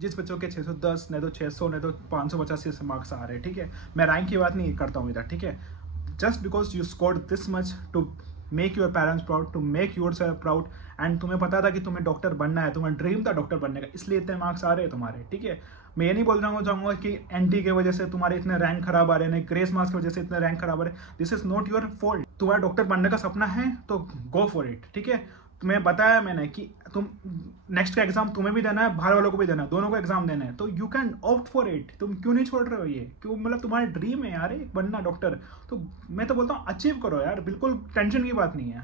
जिस बच्चों के 610 नहीं तो 600 नहीं तो 585 मार्क्स आ रहे हैं, ठीक है। मैं रैंक की बात नहीं करता हूँ इधर, ठीक है। Just because you scored this much to make your parents proud, to make yourself proud, and तुम्हें पता था कि तुम्हें डॉक्टर बनना है, तुम्हारा ड्रीम था डॉक्टर बनने का, इसलिए इतने मार्क्स आ रहे हैं तुम्हारे, ठीक है। मैं ये नहीं बोल रहा हूँ चाहूँगा कि एनटी की वजह से तुम्हारे इतने रैंक खराब आ रहे हैं, ग्रेस मार्क्स की वजह से इतने रैंक खराब आ रहे हैं। This is not your fault. तुम्हारा डॉक्टर बनने का सपना है तो गो फॉर इट, ठीक है। तुम्हें बताया मैंने कि तुम नेक्स्ट का एग्जाम तुम्हें भी देना है, बाहर वालों को भी देना है, दोनों को एग्जाम देना है, तो you can opt for it. तुम क्यों नहीं छोड़ रहे हो ये? क्यों? मतलब तुम्हारा ड्रीम है यार एक बनना डॉक्टर, तो मैं तो बोलता हूँ अचीव करो यार, बिल्कुल टेंशन की बात नहीं है।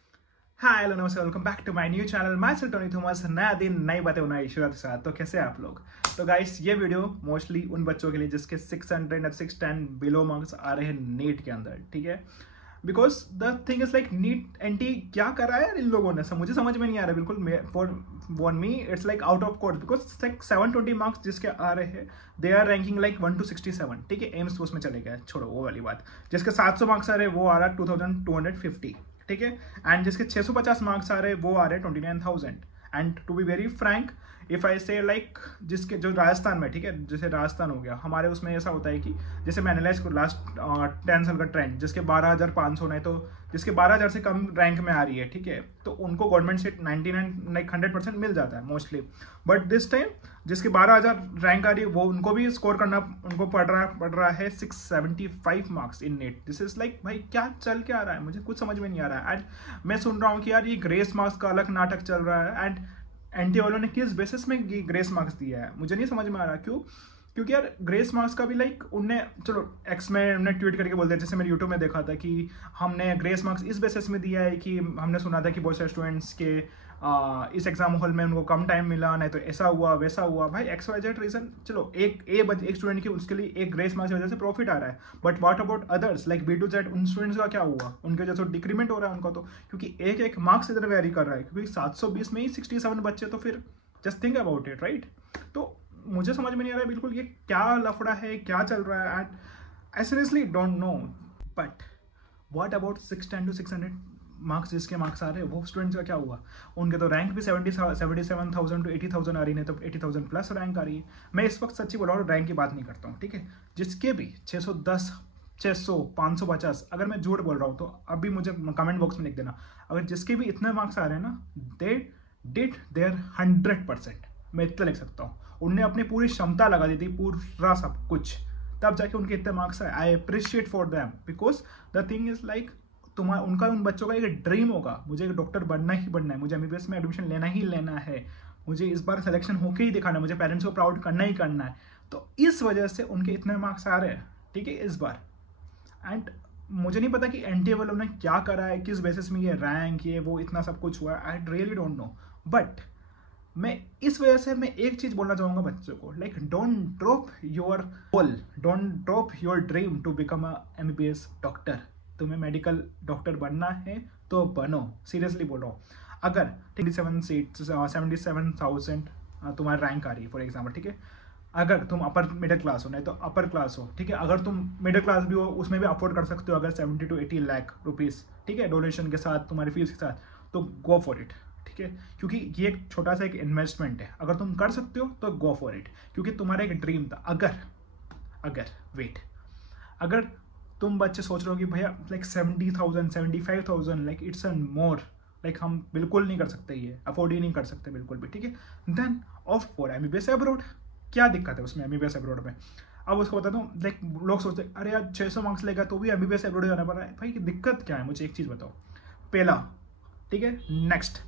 हाय हेलो नमस्ते, welcome back to my new channel, myself Tony Thomas. नया दिन नई बातें नए ईश्वर के साथ। तो कैसे हैं आप लोग? तो गाइस ये वीडियो मोस्टली उन बच्चों के लिए जिसके 600 और 610 बिलो मार्क्स आ रहे हैं नीट के अंदर, ठीक है। Because the thing is like NEET एंटी क्या कर रहा है यार इन लोगों ने, सब मुझे समझ में नहीं आ रहा बिल्कुल। For me it's like out of course, because like 720 marks जिसके आ रहे हैं, they are ranking like 1 to 67, ठीक है। एम्स उसमें चले गए, छोड़ो वो वाली बात। जिसके 700 मार्क्स आ रहे हैं वो आ रहा है 2250, ठीक है। एंड जिसके 650 मार्क्स आ रहे हैं वो आ रहे हैं 29,000। And to be very frank, if I say like जिसके जो राजस्थान में, ठीक है, जैसे राजस्थान हो गया हमारे, उसमें ऐसा होता है कि जैसे मैं एनालाइज करूँ लास्ट 10 साल का ट्रेंड, जिसके 12,500 नहीं तो जिसके 12,000 से कम रैंक में आ रही है, ठीक है, तो उनको गवर्नमेंट से 99 लाइक 100% मिल जाता है मोस्टली। बट दिस टाइम जिसके 12,000 रैंक आ रही है वो उनको भी स्कोर करना, उनको पड़ रहा है 675 marks in NEET. This is like भाई क्या चल के आ रहा है, मुझे कुछ समझ में नहीं आ रहा है। एंड मैं सुन रहा हूँ कि यार ये ग्रेस मार्क्स का अलग नाटक चल रहा है, एंड एनटी वालों ने किस बेसिस में ग्रेस मार्क्स दिया है मुझे नहीं समझ में आ रहा। क्यों? क्योंकि यार ग्रेस मार्क्स का भी लाइक उनने, चलो एक्स में उन्होंने ट्वीट करके बोल दिया, जैसे मैंने यूट्यूब में देखा था कि हमने ग्रेस मार्क्स इस बेसिस में दिया है कि हमने सुना था कि बहुत सारे स्टूडेंट्स के इस एग्जाम हॉल में उनको कम टाइम मिला, नहीं तो ऐसा हुआ वैसा हुआ। भाई एक्स वाई जेड रीजन, चलो एक स्टूडेंट की उसके लिए एक ग्रेस मार्क्स की वजह से प्रॉफिट आ रहा है, but what about others like B to Z, उन स्टूडेंट्स का क्या हुआ? उनके जैसे डिक्रीमेंट हो रहा है उनका, तो क्योंकि एक एक मार्क्स इधर वेरी कर रहा है, क्योंकि 720 में ही 67 बच्चे, तो फिर just think about it, right. तो मुझे समझ में नहीं आ रहा है बिल्कुल ये क्या लफड़ा है, क्या चल रहा है, and I seriously don't know. But what about 610 to 600 marks जिसके मार्क्स आ रहे हैं वो स्टूडेंट्स का क्या हुआ? उनके तो रैंक भी 77,000 to 80,000 आ रही है, तो 80,000 प्लस रैंक आ रही है। मैं इस वक्त सच्ची बोल रहा हूँ, रैंक की बात नहीं करता हूँ, ठीक है। जिसके भी 610, 600, 550, अगर मैं झूठ बोल रहा हूँ तो अभी मुझे कमेंट बॉक्स में लिख देना। अगर जिसके भी इतने मार्क्स आ रहे हैं ना, दे डिड देयर 100%, मैं इतना लिख सकता हूँ। उनने अपनी पूरी क्षमता लगा दी थी, पूरा सब कुछ, तब जाके उनके इतने मार्क्स आए। I appreciate for them, because the thing is like तुम्हारा उनका उन बच्चों का एक ड्रीम होगा, मुझे एक डॉक्टर बनना ही बनना है, मुझे एमबीबीएस में एडमिशन लेना ही लेना है, मुझे इस बार सिलेक्शन होके ही दिखाना है, मुझे पेरेंट्स को प्राउड करना ही करना है। तो इस वजह से उनके इतने मार्क्स आ रहे हैं, ठीक है, इस बार। एंड मुझे नहीं पता कि एनटीए वालों ने क्या करा है, किस बेसिस में ये रैंक ये वो इतना सब कुछ हुआ है, I really don't know. But मैं इस वजह से मैं एक चीज बोलना चाहूंगा बच्चों को, like don't drop your goal, don't drop your dream to become a MBBS doctor. तुम्हें मेडिकल डॉक्टर बनना है तो बनो, सीरियसली बोल रहा हूँ। अगर 77,000 तुम्हारा रैंक आ रही है फॉर एग्जाम्पल, ठीक है, अगर तुम अपर मिडिल क्लास हो, नहीं तो अपर क्लास हो, ठीक है, अगर तुम मिडिल क्लास भी हो उसमें भी अफोर्ड कर सकते हो, अगर 70 to 80 लाख रुपीज़, ठीक है, डोनेशन के साथ, तुम्हारी फीस के साथ, तो गो फॉर इट, ठीक है। क्योंकि ये एक छोटा सा एक इन्वेस्टमेंट है, अगर तुम कर सकते हो तो गो फॉर इट, क्योंकि तुम्हारा एक ड्रीम था। अगर वेट, अगर तुम बच्चे सोच रहे हो कि भैया like 70,000 75,000 like it's an more, like हम बिल्कुल नहीं कर सकते, ये अफोर्ड ही नहीं कर सकते बिल्कुल भी, ठीक है, then opt for MBBS abroad. क्या दिक्कत है उसमें एमबीबीएस अब्रॉड में? अब उसको बताता हूँ, लाइक लोग सोचते हैं अरे यार 600 मार्क्स लेगा तो भी एमबीबीएस अब्रॉड जाना पड़ रहा है। भाई दिक्कत क्या है, मुझे एक चीज़ बताओ। पहला, ठीक है, नेक्स्ट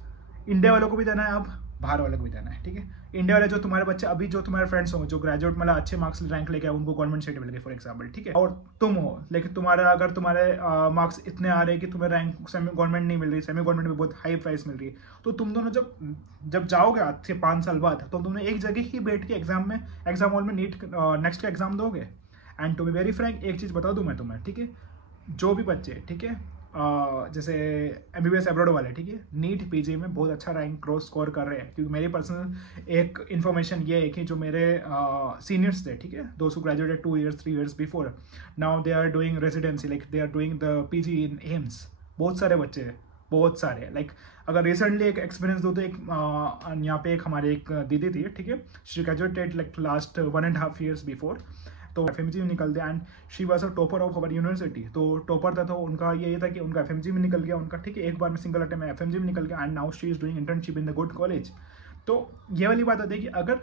इंडिया वालों को भी देना है, अब बाहर वालों को भी देना है, ठीक है। इंडिया वाले जो तुम्हारे बच्चे अभी जो तुम्हारे फ्रेंड्स होंगे जो ग्रेजुएट मतलब अच्छे मार्क्स रैंक लेके आए, उनको गवर्नमेंट सीट मिल गई फॉर एग्जाम्पल, ठीक है, और तुम हो, लेकिन तुम्हारा अगर तुम्हारे मार्क्स इतने आ रहे हैं कि तुम्हें रैंक सेमी गवर्नमेंट नहीं मिल रही, सेमी गवर्नमेंट में बहुत हाई प्राइस मिल रही है, तो तुम दोनों जब जब जाओगे आज से 5 साल बाद, तो तुम दोनों एक जगह ही बैठ के एग्जाम हॉल में नीट नेक्स्ट का एग्जाम दोगे। And to be very frank एक चीज़ बता दूँ मैं तुम्हें, ठीक है, जो भी बच्चे, ठीक है, जैसे एमबीबीएस अब्रॉड वाले, ठीक है, नीट पीजी में बहुत अच्छा रैंक क्रॉस स्कोर कर रहे हैं, क्योंकि मेरी पर्सनल एक इन्फॉर्मेशन ये है कि जो मेरे सीनियर्स थे, ठीक है, दोस्त graduated 2 years 3 years before, now they are doing residency, like they are doing the PG in AIIMS, बहुत सारे बच्चे बहुत सारे लाइक अगर रिसेंटली एक एक्सपीरियंस दो तो एक यहाँ पे एक हमारे एक दीदी थी, ठीक है, she graduated like last 1.5 years before, तो FMG में निकल गया and she was a topper of our university. तो टॉपर था तो उनका ये था कि उनका FMG में निकल गया उनका, ठीक है, एक बार में सिंगल अटेम्प्ट में FMG में निकल गया and now she is doing internship in the good college. तो ये वाली बात आती है कि अगर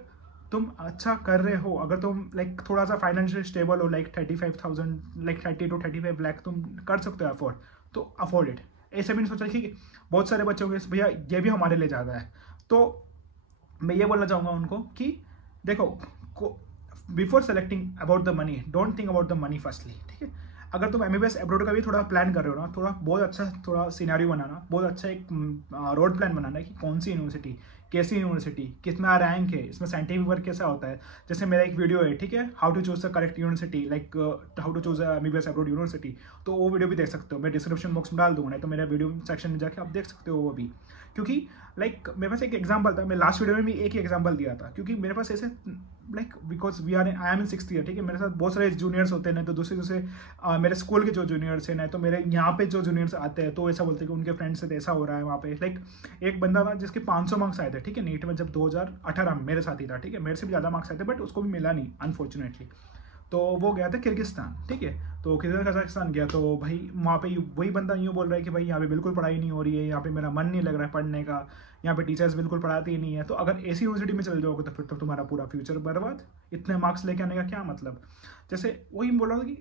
तुम अच्छा कर रहे हो, अगर तुम लाइक थोड़ा सा फाइनेंशियल स्टेबल हो, लाइक 35,000 लाइक 30 to 35 लाख तुम कर सकते हो अफोर्ड, तो अफोर्ड इट। ऐसे भी नहीं सोचा कि बहुत सारे बच्चों के भैया ये भी हमारे लिए ज़्यादा है। तो मैं ये बोलना चाहूँगा उनको कि देखो, before selecting about the money, don't think about the money firstly, ठीक है। अगर तुम MBBS अब्रॉड का भी थोड़ा प्लान कर रहे हो ना, थोड़ा बहुत अच्छा थोड़ा सिनेरियो बनाना, बहुत अच्छा एक रोड प्लान बनाना है कि कौन सी यूनिवर्सिटी, कैसी यूनिवर्सिटी, कितना रैंक है, इसमें साइंटिफिक वर्क कैसा होता है। जैसे मेरा एक वीडियो है, ठीक है, how to choose the correct university, like how to choose MBBS abroad university, तो वो वीडियो भी देख सकते हो, मैं डिस्क्रिप्शन बॉक्स में डाल दूंगा, नहीं तो मेरे वीडियो सेक्शन में जाके आप देख सकते हो वो भी। क्योंकि लाइक मेरे पास एक एग्जाम्पल था, मैं लास्ट वीडियो में भी एक ही एग्जाम्पल दिया था, क्योंकि मेरे पास ऐसे like because I am in 6th year, ठीक है, मेरे साथ बहुत सारे जूनियर्स होते हैं, नहीं तो दूसरे मेरे स्कूल के जो जूनियर्स हैं, नहीं तो मेरे यहाँ पे जो जूनियर्स आते हैं तो ऐसा बोलते हैं कि उनके फ्रेंड से ऐसा हो रहा है वहाँ पे। लाइक एक बंदा था जिसके 500 मार्क्स आए थे, ठीक है, नीट में जब 2018 में मेरे साथ ही था, ठीक है, मेरे से भी ज़्यादा मार्क्स आए थे बट उसको भी मिला नहीं अनफॉर्चुनेटली। तो वो गया था किर्गिस्तान, ठीक है, तो कजाकिस्तान गया, तो भाई वहाँ पे वही बंदा यूँ बोल रहा है कि भाई यहाँ पे बिल्कुल पढ़ाई नहीं हो रही है, यहाँ पे मेरा मन नहीं लग रहा है पढ़ने का, यहाँ पे टीचर्स बिल्कुल पढ़ाते ही नहीं है। तो अगर ऐसी यूनिवर्सिटी में चले जाओगे तो फिर तो तुम्हारा पूरा फ्यूचर बर्बाद, इतने मार्क्स लेके आने का क्या मतलब। जैसे वही बोल रहा था कि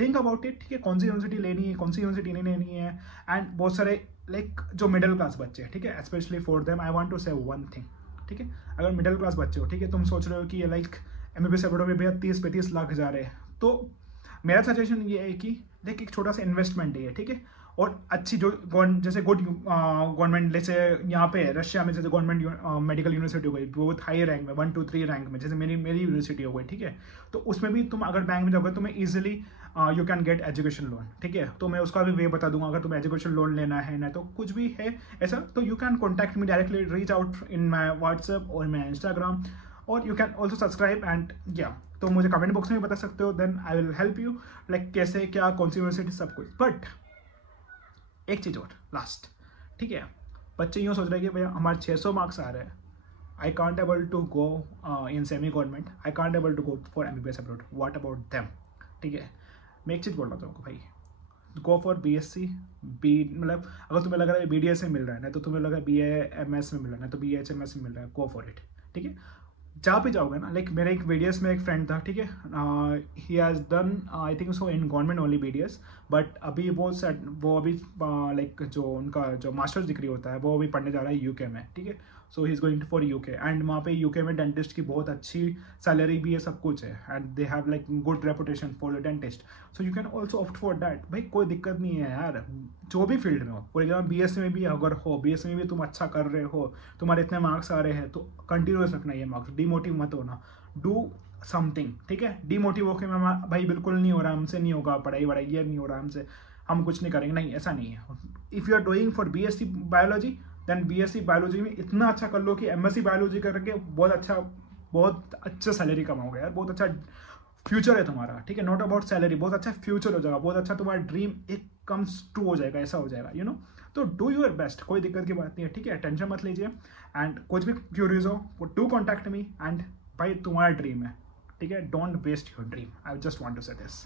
थिंक अबाउट इट, ठीक है, कौन सी यूनिवर्सिटी लेनी है, कौन सी यूनिवर्सिटी नहीं लेनी है। एंड बहुत सारे लाइक जो मिडिल क्लास बच्चे हैं, ठीक है, specially for them I want to say one thing, ठीक है, अगर मिडिल क्लास बच्चे हो, ठीक है, तुम सोच रहे हो कि लाइक MBBS अब्रॉड में भैया 30-35 लाख जा रहे हैं, तो मेरा सजेशन ये है कि देख एक छोटा सा इन्वेस्टमेंट है, ठीक है, और अच्छी जो जैसे गुड गवर्नमेंट, जैसे यहाँ पे रशिया में जैसे गवर्नमेंट मेडिकल यूनिवर्सिटी हो गई बहुत हाई रैंक में 1 to 3 रैंक में, जैसे मेरी यूनिवर्सिटी हो गई, ठीक है, तो उसमें भी तुम अगर बैंक में जाओगे तो मैं easily you can get education loan, ठीक है, तो मैं उसका भी वे बता दूंगा। अगर तुम्हें एजुकेशन लोन लेना है ना तो कुछ भी है ऐसा, तो you can contact me directly, reach out in my WhatsApp और माई इंस्टाग्राम, और you can also subscribe and या तो मुझे कमेंट बॉक्स में बता सकते हो, then I will help you like कैसे क्या कौन सी यूनिवर्सिटी सब कुछ। बट एक चीज़ और लास्ट, ठीक है, बच्चे यूँ सोच रहे हैं कि भैया हमारे 600 मार्क्स आ रहे हैं, I can't able to go in semi government, I can't able to go for MBBS abroad, what about them, ठीक है। मैं एक चीज़ बोल रहा हूँ भाई, गो फॉर BSc मतलब अगर तुम्हें लग रहा है BDS में मिल रहा है ना, तो तुम्हें लग रहा है BAMS में मिल रहा है ना, तो BHMS में मिल रहा है, गो फॉर इट, ठीक है। जहाँ पे जाओगे ना, लाइक मेरे एक BDS में एक फ्रेंड था, ठीक है, he has done I think so in government only BDS, but अभी वो अभी लाइक जो उनका जो मास्टर्स डिग्री होता है वो अभी पढ़ने जा रहा है UK में, ठीक है, so he is going for UK and वहाँ पे UK में डेंटिस्ट की बहुत अच्छी सैलरी भी है, सब कुछ है, and they have like good reputation for the dentist, so you can also opt for that. भाई कोई दिक्कत नहीं है यार, जो भी फील्ड में हो, फॉर एग्जाम्पल BS में भी अगर हो, BS में भी तुम अच्छा कर रहे हो, तुम्हारे इतने मार्क्स आ रहे हैं, तो कंटिन्यूस रखना ये मार्क्स, डिमोटिव मत होना, डू समथिंग, ठीक है। डिमोटिव होकर मैं भाई बिल्कुल नहीं हो रहा हमसे, नहीं होगा पढ़ाई वढ़ाई, ये नहीं हो रहा हमसे, हम कुछ नहीं करेंगे, नहीं, ऐसा नहीं है। If you are doing for BSc biology, then BSc biology में इतना अच्छा कर लो कि MSc बायोलॉजी करके बहुत अच्छा सैलरी कमाओगे यार, बहुत अच्छा फ्यूचर है तुम्हारा, ठीक है, नॉट अबाउट सैलरी, बहुत अच्छा फ्यूचर हो जाएगा, बहुत अच्छा तुम्हारा ड्रीम एक कम्स ट्रू हो जाएगा, ऐसा हो जाएगा, यू नो। तो डू योर बेस्ट, कोई दिक्कत की बात नहीं है, ठीक है, टेंशन मत लीजिए, एंड कुछ भी क्यूरियस हो डू कॉन्टैक्ट मी, एंड भाई तुम्हारा ड्रीम है, ठीक है, don't waste your dream, I just want to say this.